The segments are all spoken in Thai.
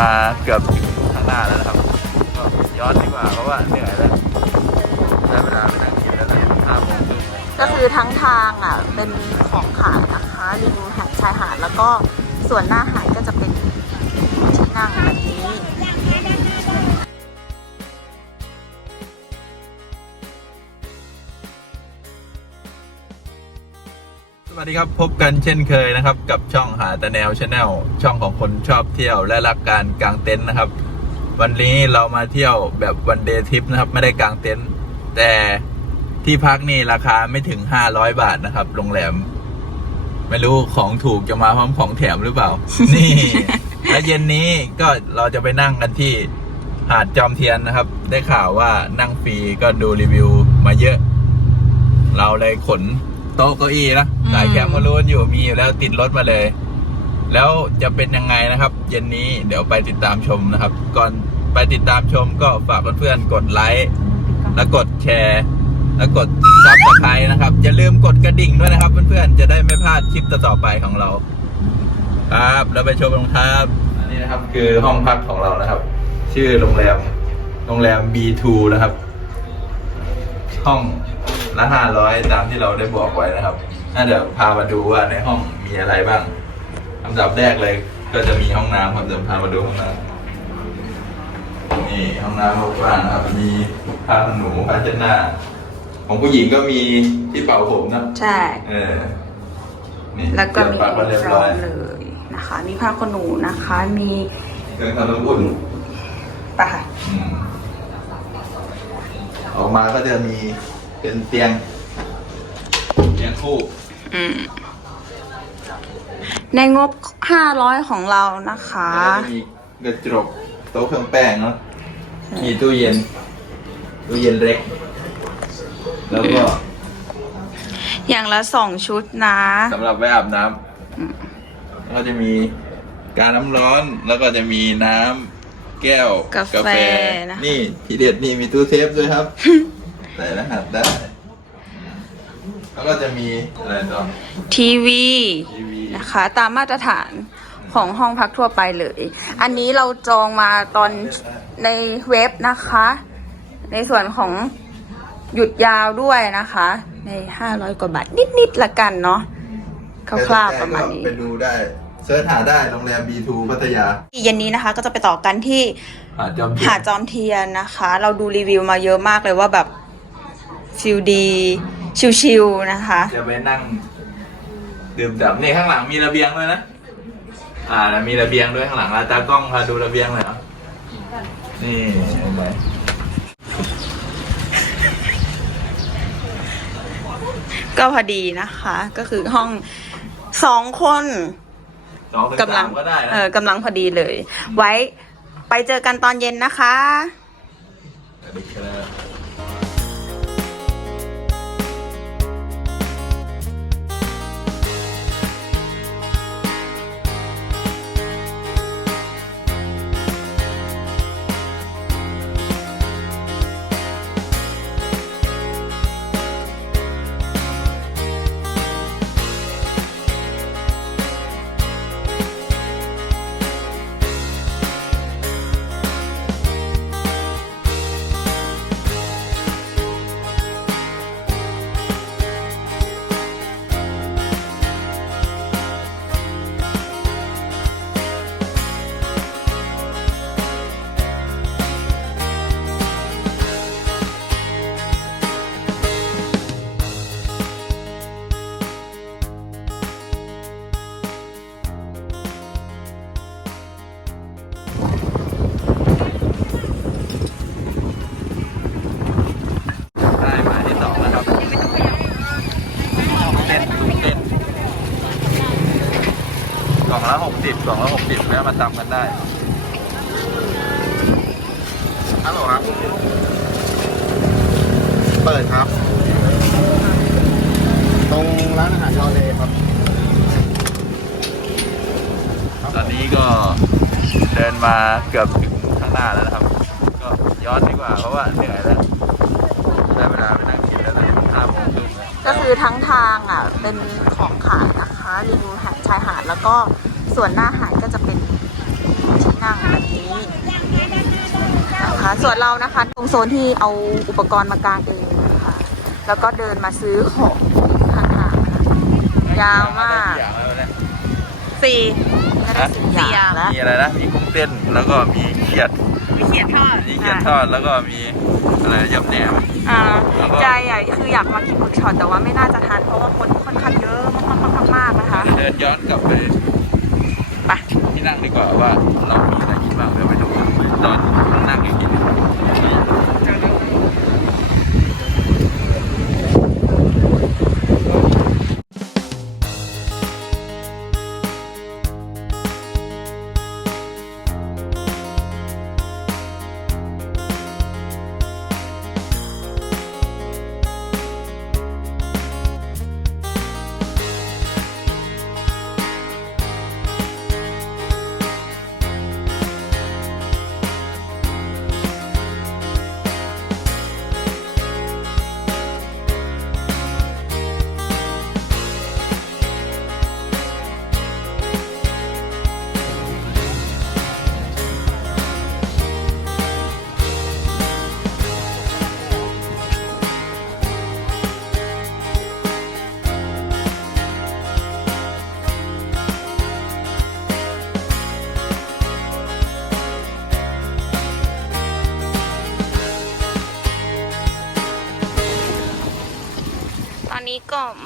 มาเกือบถึงข้างหน้าแล้วนะครับ ก็ย้อนดีกว่าเพราะว่าเหนื่อยแล้วได้เวลาไปนั่งกินแล้วนะห้าโมงครึ่งแล้วก็คือทั้งทางอะเป็นของขายนะคะริมหาดชายหาดแล้วก็ส่วนหน้าหาดก็จะเป็นที่นั่งแบบนี้ สวัสดีครับพบกันเช่นเคยนะครับ กับช่องหาแต่แนวชาแนลช่องของคนชอบเที่ยวและรักการกางเต็นท์นะครับ วันนี้เรามาเที่ยวแบบวันเดย์ทริปนะครับ ไม่ได้กางเต็นท์แต่ที่พักนี่ราคาไม่ถึง 500 บาทนะครับ โรงแรม ไม่รู้ของถูกจะมาพร้อมของแถมหรือเปล่า นี่ และเย็นนี้ก็เราจะไปนั่งกันที่หาดจอมเทียนนะครับ ได้ข่าวว่านั่งฟรีก็ดูรีวิวมาเยอะ เราเลยขน โต๊ะเก้าอี้นะอืมสายแคมมารูนอยู่มีอยู่แล้วติดรถมาเลย แล้วจะเป็นยังไงนะครับ เย็นนี้เดี๋ยวไปติดตามชมนะครับ ก่อนไปติดตามชมก็ฝากเพื่อนๆกดไลค์และกดแชร์และกดซับสไครต์นะครับอย่าลืมกดกระดิ่งด้วยนะครับ เพื่อนๆจะได้ไม่พลาดคลิปต่อๆไปของเรา ครับเราไปชมกันครับอันนี้นะครับ คือห้องพักของเรานะครับ ชื่อโรงแรมโรงแรม B2 นะครับ ห้อง ละห้าร้อยตามที่เราได้บอกไว้นะครับน่าเดี๋ยวพามาดูว่าในห้องมีอะไรบ้างอันดับแรกเลยก็จะมีห้องน้ำครับเดี๋ยวพามาดูห้องน้ำนี่ห้องน้ำกว้างนะครับ มีผ้าขนหนูผ้าเช็ดหน้า ของผู้หญิงก็มีที่เป่าผมนะใช่ เออนี่แล้วก็มีเสียบปลั๊กไว้เรียบพร้ร้ออมยเลยนะคะ มีผ้าขนหนูนะคะ มีเครื่องทำน้ำอุ่นปะค่ะอืมออกมาก็จะมี เป็นเตียงเตียงคู่อืมในงบ 500 ของเรานะคะ แล้วก็จะมีกระจกโต๊ะเครื่องแป้งเนาะมีตู้เย็นตู้เย็นเล็ก แล้วก็อย่างละสองชุดนะ สำหรับไว้อาบน้ำแล้วก็จะมีการน้ำร้อนแล้วก็จะมีน้ำแก้วกาแฟนะคะ นี่ทีเด็ดนี่มีตู้เซฟด้วยครับใส่รหัสได้ แล้วก็จะมีอะไรต่อ ทีวี ทีวี นะคะตามมาตรฐานของห้องพักทั่วไปเลย อันนี้เราจองมาตอนในเว็บนะคะ ในส่วนของหยุดยาวด้วยนะคะ ใน 500 กว่าบาทนิด ๆ ละกันเนาะคร่าวๆประมาณนี้ ไปดูได้เสิร์ชหาได้โรงแรม B2 พัทยาเย็นนี้นะคะ ก็จะไปต่อกันที่หาดจอมเทียนหาดจอมเทียนนะคะ เราดูรีวิวมาเยอะมากเลยว่าแบบ ฟิลดีชิลๆนะคะ จะไปนั่งดื่มด่ำนี่ข้างหลังมีระเบียงด้วยนะ อ่าแล้วมีระเบียงด้วยข้างหลังอาตากล้องพาดูระเบียงหน่อยเหรอนี่เห็นไหมก็พอดีนะคะ ก็คือห้องสองคนสองถึงกำลัสางมก็ได้นะเออกำลังพอดีเลย ไว้ไปเจอกันตอนเย็นนะคะ องร้อยหกสิล้วมาตามกันได้ฮัลโหลครับ เปิดครับ ตรงร้านอาหารชาเลครับ ตอนนี้ก็เดินมาเกือบถึงข้างหน้าแล้วนะครับ ก็ย้อนดีกว่าเพราะว่าเหนื่อยแล้วได้เวลาไปนั่งกินแล้วนะห้าโมงครึ่งก็คือทั้งทางอะเป็นของขายนะคะรีวิวชายหาดแล้วก็ ส่วนหน้าหาดก็จะเป็นที่นั่งแบบนี้ส่วนเรานะคะตรงโซนที่เอาอุปกรณ์มากางเองนะคะแล้วก็เดินมาซื้อของข้างๆนะคะยาวมากอย่างแล้วนะสี่ฮะสี่อย่างแล้วมีอะไรนะ มีกุ้งเต้น แล้วก็มีเขียด มีเขียนทอด มีเขียดทอด แล้วก็มีอะไรยำแหนมอ่าแล้วก็ใจอะคืออยากมากินหมึกช็อตแต่ว่าไม่น่าจะทันเพราะว่าคนค่อนข้างเยอะมากๆๆๆนะคะ เดินย้อนกลับไปไป ที่นั่งดีกว่าว่าเรามี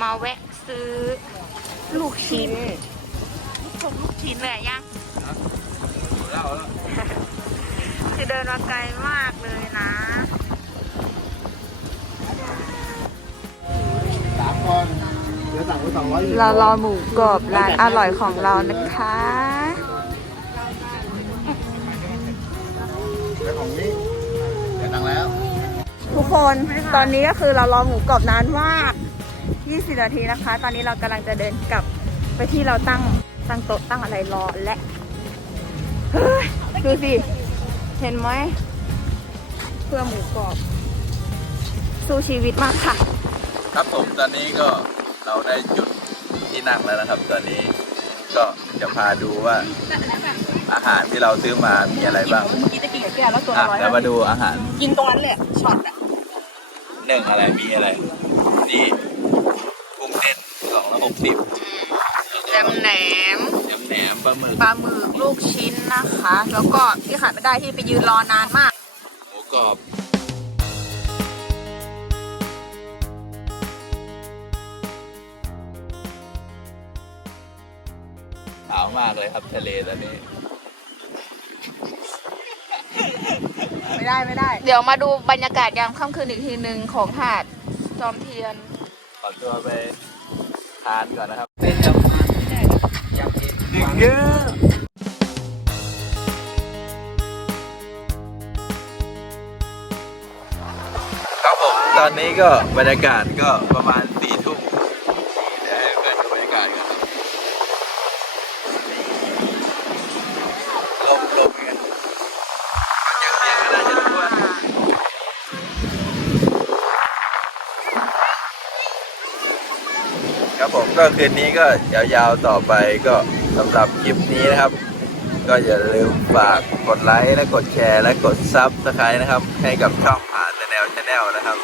มาแวะซื้อลูกชิ้นชมลูกชิ้นเลยอะยังเล่าแล้วคือเดินมาไกลมากเลยนะสามคนเหลือสั่งไว้สองร้อยเรารอหมูกรอบร้านอร่อยของเรานะคะแล้วของนี้เดี๋ยวตังค์แล้ว ทุกคนตอนนี้ก็คือเรารอหมูกรอบนานมาก 20 นาทีนะคะ ตอนนี้เรากำลังจะเดินกลับไปที่เราตั้งตั้งโต๊ะตั้งอะไรรอและเฮ้ยดูสิ เห็นไหมเพื่อหมูกรอบ สู้ชีวิตมากค่ะ ครับผมตอนนี้ก็เราได้จุดที่นั่งแล้วนะครับ ตอนนี้ก็จะพาดูว่า อาหารที่เราซื้อมามีอะไรบ้างเมื่อกี้จะกินกับแกแล้วตัวอะร้อยเดี๋ยวมาดูอาหาร กินตรงนั้นเลยช็อตอะหนึ่งอะไรมีอะไรนี่กุ้งเต้นสองละ หกสิบแจมแหนมยำแหนมปลาหมึกปลาหมึกลูกชิ้นนะคะ แล้วก็ที่ขาดไม่ได้ที่ไปยืนรอนานมากหมูกรอบขาวมากเลยครับทะเลตอนนี้ ไม่ได้ไม่ได้ เดี๋ยวมาดูบรรยากาศยามค่ำคืนอีกทีหนึ่งของหาดจอมเทียน ขอตัวไป คานก่อนนะครับเป็นยำมาเยอะครับผมตอนนี้ก็บรรยากาศก็ประมาณสี่ทุ่ม ก็คืนนี้ก็ยาวๆต่อไปก็สำหรับคลิปนี้นะครับ ก็อย่าลืมฝากกดไลค์และกดแชร์ และกดซับสไครต์นะครับ ให้กับช่องผ่านแนวชาแนลนะครับ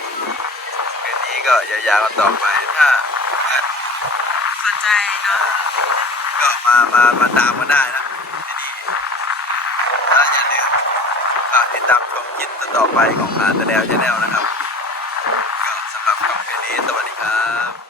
คืนนี้ก็ยาวๆกันต่อไปถ้าสนใจเนาะก็มามามาตามกันได้นะที่นี่แล้วอย่าลืมฝากติดตามชมคลิปต่อไปของผ่านแนวชาแนลนะครับก็สำหรับคลิปนี้สวัสดีครับ